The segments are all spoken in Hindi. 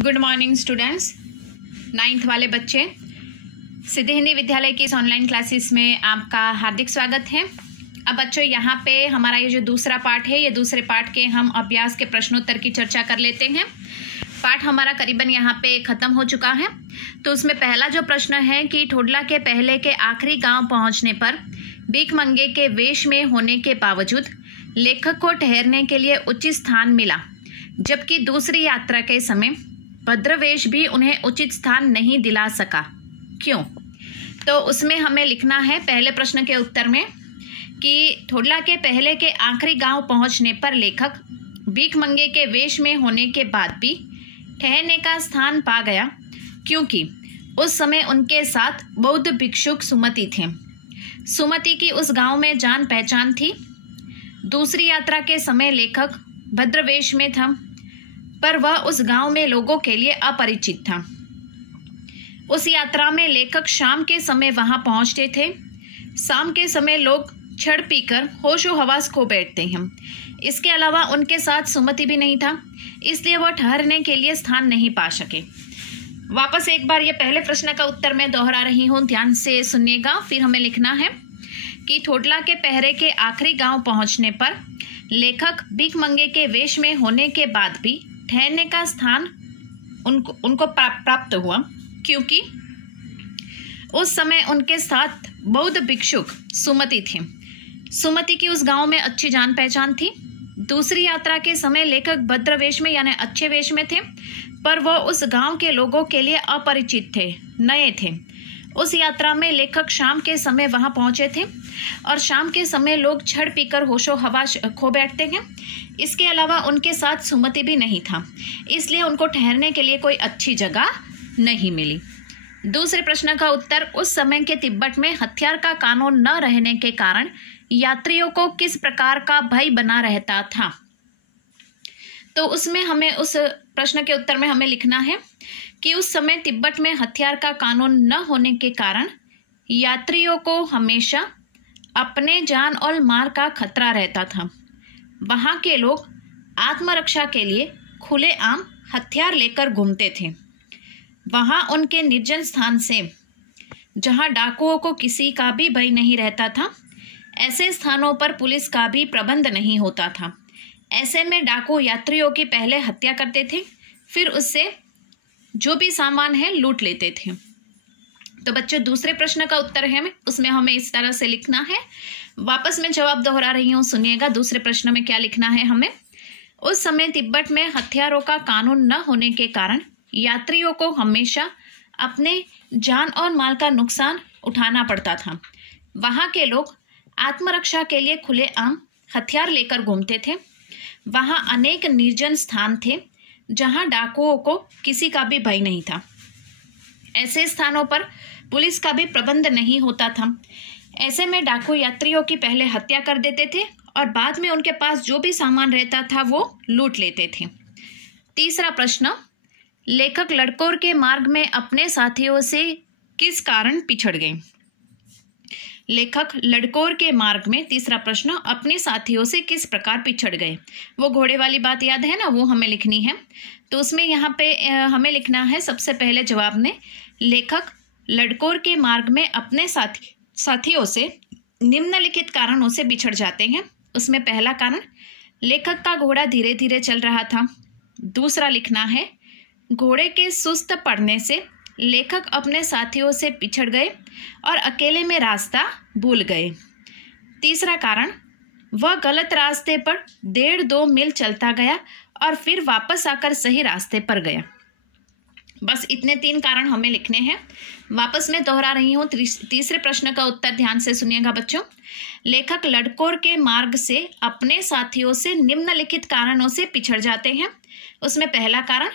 Good morning students. 9th वाले बच्चे, सिद्धि हिंदी विद्यालय की इस ऑनलाइन क्लासेस में आपका हार्दिक स्वागत है। अब बच्चों, यहाँ पे हमारा ये जो दूसरा पार्ट है, ये दूसरे पार्ट के हम अभ्यास के प्रश्नोत्तर की चर्चा कर लेते हैं। पाठ हमारा करीबन यहाँ पे खत्म हो चुका है। तो उसमें पहला जो प्रश्न है कि ठोडला के पहले के आखिरी गांव पहुंचने पर भीख मंगे के वेश में होने के बावजूद लेखक को ठहरने के लिए उचित स्थान मिला, जबकि दूसरी यात्रा के समय भद्रवेश भी उन्हें उचित स्थान नहीं दिला सका, क्यों? तो उसमें हमें लिखना है पहले प्रश्न के उत्तर में कि ठोडला के पहले के आखिरी गांव पहुंचने पर लेखक भीख मंगे के वेश में होने के बाद भी ठहरने का स्थान पा गया, क्योंकि उस समय उनके साथ बौद्ध भिक्षुक सुमति थे। सुमति की उस गांव में जान पहचान थी। दूसरी यात्रा के समय लेखक भद्रवेश में था, पर वह उस गांव में लोगों के लिए अपरिचित था। उस यात्रा में लेखक शाम के समय वहां पहुंचते थे। शाम के समय लोग छड़ पीकर होशो हवास खो बैठते हैं। इसके अलावा उनके साथ सुमति भी नहीं था, इसलिए वह ठहरने के लिए स्थान नहीं पा सके। वापस एक बार ये पहले प्रश्न का उत्तर मैं दोहरा रही हूँ, ध्यान से सुनिएगा। फिर हमें लिखना है कि ठोडला के पहरे के आखिरी गांव पहुंचने पर लेखक भीख मंगे के वेश में होने के बाद भी ठहरने का स्थान उनको प्राप्त हुआ, क्योंकि उस समय उनके साथ बौद्ध भिक्षुक सुमति थे। सुमति की उस गांव में अच्छी जान पहचान थी। दूसरी यात्रा के समय लेखक भद्रवेश में यानी अच्छे वेश में थे, पर वह उस गांव के लोगों के लिए अपरिचित थे, नए थे। उस यात्रा में लेखक शाम के समय वहां पहुंचे थे और शाम के समय लोग छड़ पीकर होशो हवास खो बैठते हैं। इसके अलावा उनके साथ सुमति भी नहीं था, इसलिए उनको ठहरने के लिए कोई अच्छी जगह नहीं मिली। दूसरे प्रश्न का उत्तर, उस समय के तिब्बत में हथियार का कानून न रहने के कारण यात्रियों को किस प्रकार का भय बना रहता था? तो उसमें हमें उस प्रश्न के उत्तर में हमें लिखना है कि उस समय तिब्बत में हथियार का कानून न होने के कारण यात्रियों को हमेशा अपने जान और माल का खतरा रहता था। वहां के लोग आत्मरक्षा के लिए खुलेआम हथियार लेकर घूमते थे। वहां उनके निर्जन स्थान से, जहां डाकुओं को किसी का भी भय नहीं रहता था, ऐसे स्थानों पर पुलिस का भी प्रबंध नहीं होता था। ऐसे में डाकू यात्रियों की पहले हत्या करते थे, फिर उससे जो भी सामान है लूट लेते थे। तो बच्चों, दूसरे प्रश्न का उत्तर है उसमें हमें इस तरह से लिखना है। वापस मैं जवाब दोहरा रही हूँ, सुनिएगा। दूसरे प्रश्न में क्या लिखना है हमें? उस समय तिब्बत में हथियारों का कानून न होने के कारण यात्रियों को हमेशा अपने जान और माल का नुकसान उठाना पड़ता था। वहां के लोग आत्मरक्षा के लिए खुलेआम हथियार लेकर घूमते थे। वहां अनेक निर्जन स्थान थे जहां डाकुओं को किसी का भी भय नहीं था। ऐसे स्थानों पर पुलिस का भी प्रबंध नहीं होता था। ऐसे में डाकू यात्रियों की पहले हत्या कर देते थे और बाद में उनके पास जो भी सामान रहता था वो लूट लेते थे। तीसरा प्रश्न, लेखक लडकोर के मार्ग में अपने साथियों से किस कारण पिछड़ गए? लेखक लडकोर के मार्ग में, तीसरा प्रश्न, अपने साथियों से किस प्रकार पिछड़ गए? वो घोड़े वाली बात याद है ना, वो हमें लिखनी है। तो उसमें यहाँ पे हमें लिखना है सबसे पहले जवाब में, लेखक लडकोर के मार्ग में अपने साथियों से निम्नलिखित कारणों से बिछड़ जाते हैं। उसमें पहला कारण, लेखक का घोड़ा धीरे धीरे चल रहा था। दूसरा लिखना है, घोड़े के सुस्त पड़ने से लेखक अपने साथियों से पिछड़ गए और अकेले में रास्ता भूल गए। तीसरा कारण, वह गलत रास्ते पर 1.5-2 मील चलता गया और फिर वापस आकर सही रास्ते पर गया। बस इतने 3 कारण हमें लिखने हैं। वापस मैं दोहरा रही हूँ तीसरे प्रश्न का उत्तर, ध्यान से सुनिएगा बच्चों। लेखक लडकोर के मार्ग से अपने साथियों से निम्नलिखित कारणों से पिछड़ जाते हैं। उसमें पहला कारण,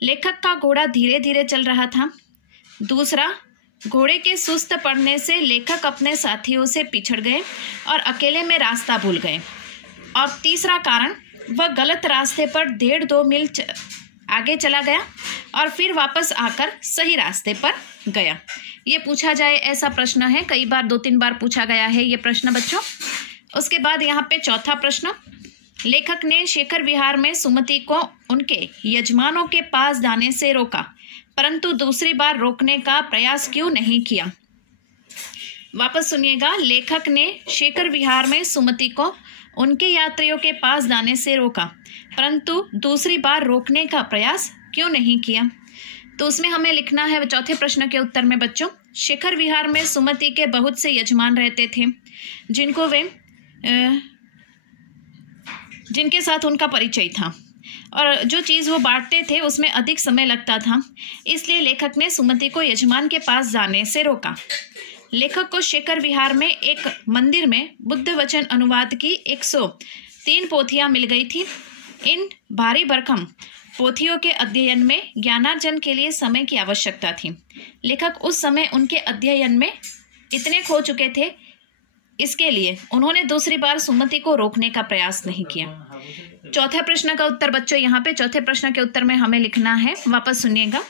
लेखक का घोड़ा धीरे धीरे चल रहा था। दूसरा, घोड़े के सुस्त पड़ने से लेखक अपने साथियों से पिछड़ गए और अकेले में रास्ता भूल गए। और तीसरा कारण, वह गलत रास्ते पर 1.5-2 मील आगे चला गया और फिर वापस आकर सही रास्ते पर गया। ये पूछा जाए ऐसा प्रश्न है, कई बार 2-3 बार पूछा गया है ये प्रश्न बच्चों। उसके बाद यहाँ पे चौथा प्रश्न, लेखक ने शेखर विहार में सुमति को उनके यजमानों के पास जाने से रोका, परंतु दूसरी बार रोकने का प्रयास क्यों नहीं किया? वापस सुनिएगा। लेखक ने शेखर विहार में सुमति को उनके यात्रियों के पास जाने से रोका, परंतु दूसरी बार रोकने का प्रयास क्यों नहीं किया? तो उसमें हमें लिखना है चौथे प्रश्न के उत्तर में बच्चों, शेखर विहार में सुमति के बहुत से यजमान रहते थे जिनके साथ उनका परिचय था, और जो चीज़ वो बांटते थे उसमें अधिक समय लगता था, इसलिए लेखक ने सुमति को यजमान के पास जाने से रोका। लेखक को शेखर विहार में एक मंदिर में बुद्ध वचन अनुवाद की 103 पोथियां मिल गई थी। इन भारी भरकम पोथियों के अध्ययन में ज्ञानार्जन के लिए समय की आवश्यकता थी। लेखक उस समय उनके अध्ययन में इतने खो चुके थे, इसके लिए उन्होंने दूसरी बार सुमति को रोकने का प्रयास नहीं किया। चौथा प्रश्न का उत्तर बच्चों यहाँ पे चौथे प्रश्न के उत्तर में हमें लिखना है, वापस सुनिएगा।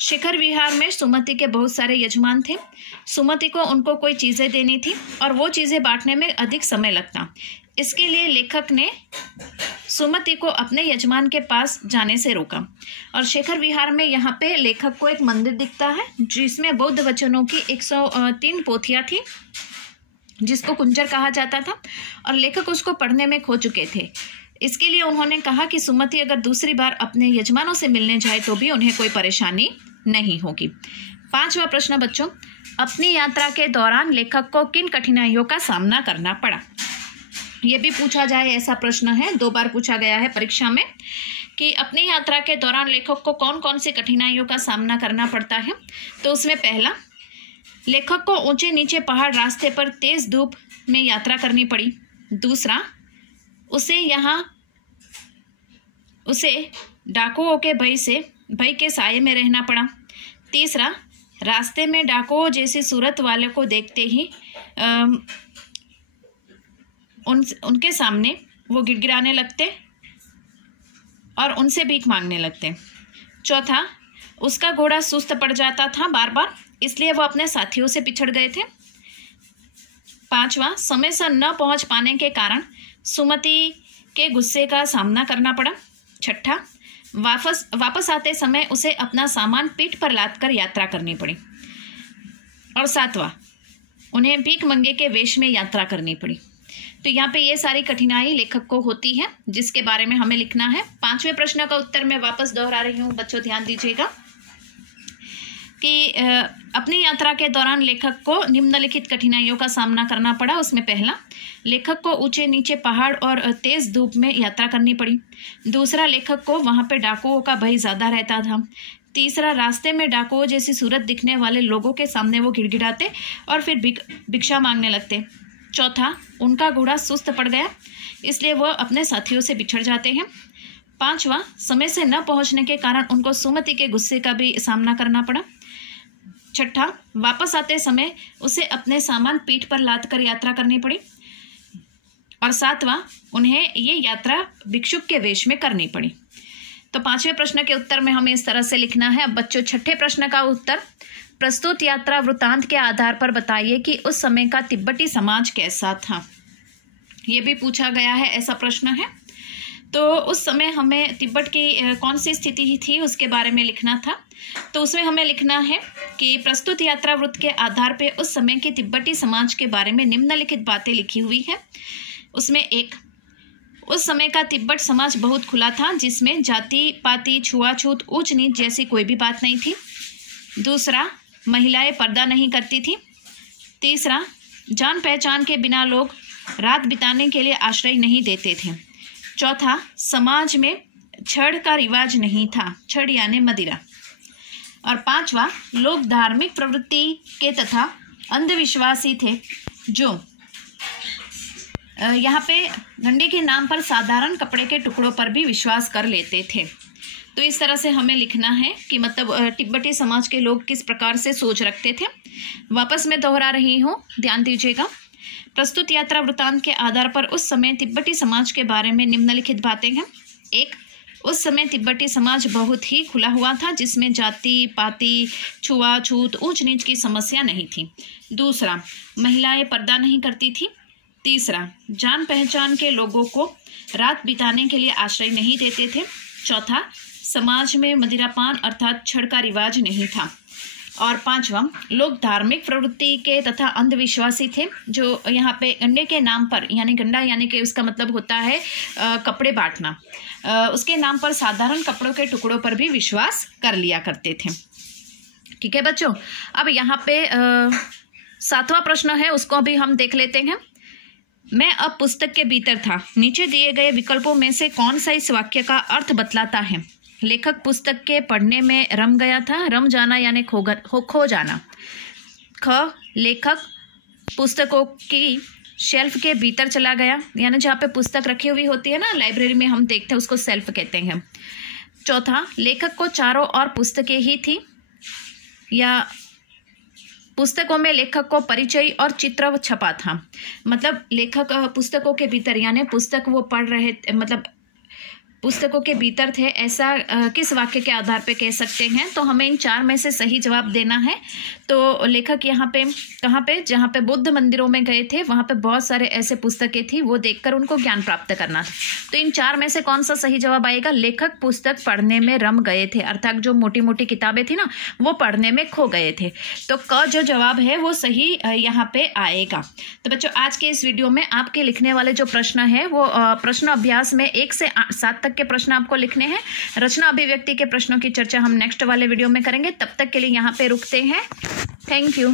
शेखर विहार में सुमति के बहुत सारे यजमान थे। सुमति को उनको कोई चीज़ें देनी थी और वो चीज़ें बांटने में अधिक समय लगता, इसके लिए लेखक ने सुमति को अपने यजमान के पास जाने से रोका। और शेखर विहार में यहाँ पे लेखक को एक मंदिर दिखता है जिसमें बौद्ध वचनों की 103 पोथियाँ थी, जिसको कुंजर कहा जाता था, और लेखक उसको पढ़ने में खो चुके थे। इसके लिए उन्होंने कहा कि सुमति अगर दूसरी बार अपने यजमानों से मिलने जाए तो भी उन्हें कोई परेशानी नहीं होगी। पांचवा प्रश्न बच्चों, अपनी यात्रा के दौरान लेखक को किन कठिनाइयों का सामना करना पड़ा? ये भी पूछा जाए ऐसा प्रश्न है, 2 बार पूछा गया है परीक्षा में कि अपनी यात्रा के दौरान लेखक को कौन कौन सी कठिनाइयों का सामना करना पड़ता है। तो उसमें पहला, लेखक को ऊंचे नीचे पहाड़ रास्ते पर तेज धूप में यात्रा करनी पड़ी। दूसरा, उसे डाकुओं के भय के साये में रहना पड़ा। तीसरा, रास्ते में डाकुओं जैसी सूरत वाले को देखते ही उनके सामने वो गिड़गिड़ाने लगते और उनसे भीख मांगने लगते। चौथा, उसका घोड़ा सुस्त पड़ जाता था बार बार, इसलिए वो अपने साथियों से पिछड़ गए थे। पांचवा, समय से न पहुंच पाने के कारण सुमति के गुस्से का सामना करना पड़ा। छठा, वापस आते समय उसे अपना सामान पीठ पर लाद कर यात्रा करनी पड़ी। और सातवां, उन्हें भीख मंगे के वेश में यात्रा करनी पड़ी। तो यहाँ पे ये सारी कठिनाई लेखक को होती है, जिसके बारे में हमें लिखना है। पांचवें प्रश्न का उत्तर मैं वापस दोहरा रही हूँ बच्चों, ध्यान दीजिएगा कि अपनी यात्रा के दौरान लेखक को निम्नलिखित कठिनाइयों का सामना करना पड़ा। उसमें पहला, लेखक को ऊंचे नीचे पहाड़ और तेज धूप में यात्रा करनी पड़ी। दूसरा, लेखक को वहां पे डाकुओं का भय ज़्यादा रहता था। तीसरा, रास्ते में डाकुओं जैसी सूरत दिखने वाले लोगों के सामने वो गिड़गिड़ाते और फिर भिक्षा मांगने लगते। चौथा, उनका घोड़ा सुस्त पड़ गया, इसलिए वह अपने साथियों से बिछड़ जाते हैं। पांचवा, समय से न पहुंचने के कारण उनको सुमति के गुस्से का भी सामना करना पड़ा। छठा, वापस आते समय उसे अपने सामान पीठ पर लाद कर यात्रा करनी पड़ी। और सातवां, उन्हें ये यात्रा भिक्षुक के वेश में करनी पड़ी। तो पांचवें प्रश्न के उत्तर में हमें इस तरह से लिखना है। अब बच्चों, छठे प्रश्न का उत्तर, प्रस्तुत यात्रा वृत्तांत के आधार पर बताइए कि उस समय का तिब्बती समाज कैसा था। ये भी पूछा गया है, ऐसा प्रश्न है। तो उस समय हमें तिब्बत की कौन सी स्थिति थी उसके बारे में लिखना था। तो उसमें हमें लिखना है कि प्रस्तुत यात्रा वृत्त के आधार पर उस समय के तिब्बती समाज के बारे में निम्नलिखित बातें लिखी हुई है। उसमें एक, उस समय का तिब्बत समाज बहुत खुला था, जिसमें जाति पाति छुआछूत ऊंच नीच जैसी कोई भी बात नहीं थी। दूसरा, महिलाएं पर्दा नहीं करती थी। तीसरा, जान पहचान के बिना लोग रात बिताने के लिए आश्रय नहीं देते थे। चौथा, समाज में छड़ का रिवाज नहीं था, छड़ यानी मदिरा। और पांचवा, लोग धार्मिक प्रवृत्ति के तथा अंधविश्वासी थे, जो यहाँ पे घंटे के नाम पर साधारण कपड़े के टुकड़ों पर भी विश्वास कर लेते थे। तो इस तरह से हमें लिखना है कि मतलब तिब्बती समाज के लोग किस प्रकार से सोच रखते थे। वापस मैं दोहरा रही हूँ, ध्यान दीजिएगा। प्रस्तुत यात्रा वृत्तांत के आधार पर उस समय तिब्बती समाज के बारे में निम्नलिखित बातें हैं। एक, उस समय तिब्बती समाज बहुत ही खुला हुआ था, जिसमें जाति पाति छुआछूत ऊंच नीच की समस्या नहीं थी। दूसरा, महिलाएं पर्दा नहीं करती थी। तीसरा, जान पहचान के लोगों को रात बिताने के लिए आश्रय नहीं देते थे। चौथा, समाज में मदिरापान अर्थात छड़ का रिवाज नहीं था। और पांचवा, लोग धार्मिक प्रवृत्ति के तथा अंधविश्वासी थे, जो यहाँ पे गंडे के नाम पर, यानी गंडा यानी कि उसका मतलब होता है कपड़े बांटना, उसके नाम पर साधारण कपड़ों के टुकड़ों पर भी विश्वास कर लिया करते थे। ठीक है बच्चों, अब यहाँ पे 7वां प्रश्न है, उसको भी हम देख लेते हैं। मैं अब पुस्तक के भीतर था, नीचे दिए गए विकल्पों में से कौन सा इस वाक्य का अर्थ बतलाता है? लेखक पुस्तक के पढ़ने में रम गया था, रम जाना यानी खो जाना। ख, लेखक पुस्तकों की शेल्फ के भीतर चला गया, यानी जहाँ पे पुस्तक रखी हुई होती है ना, लाइब्रेरी में हम देखते हैं, उसको शेल्फ कहते हैं। चौथा, लेखक को चारों ओर पुस्तकें ही थी, या पुस्तकों में लेखक को परिचय और चित्र छपा था। मतलब लेखक पुस्तकों के भीतर, यानी पुस्तक वो पढ़ रहे, मतलब पुस्तकों के भीतर थे, ऐसा किस वाक्य के आधार पे कह सकते हैं? तो हमें इन 4 में से सही जवाब देना है। तो लेखक यहाँ पे कहाँ पे, जहाँ पे बुद्ध मंदिरों में गए थे, वहाँ पे बहुत सारे ऐसे पुस्तकें थी, वो देखकर उनको ज्ञान प्राप्त करना था। तो इन 4 में से कौन सा सही जवाब आएगा? लेखक पुस्तक पढ़ने में रम गए थे, अर्थात जो मोटी मोटी किताबें थी ना, वो पढ़ने में खो गए थे। तो क जो जवाब है वो सही यहाँ पे आएगा। तो बच्चों, आज के इस वीडियो में आपके लिखने वाले जो प्रश्न है वो प्रश्न अभ्यास में 1 से 7 तक के प्रश्न आपको लिखने हैं। रचना अभिव्यक्ति के प्रश्नों की चर्चा हम नेक्स्ट वाले वीडियो में करेंगे। तब तक के लिए यहाँ पे रुकते हैं। Thank you.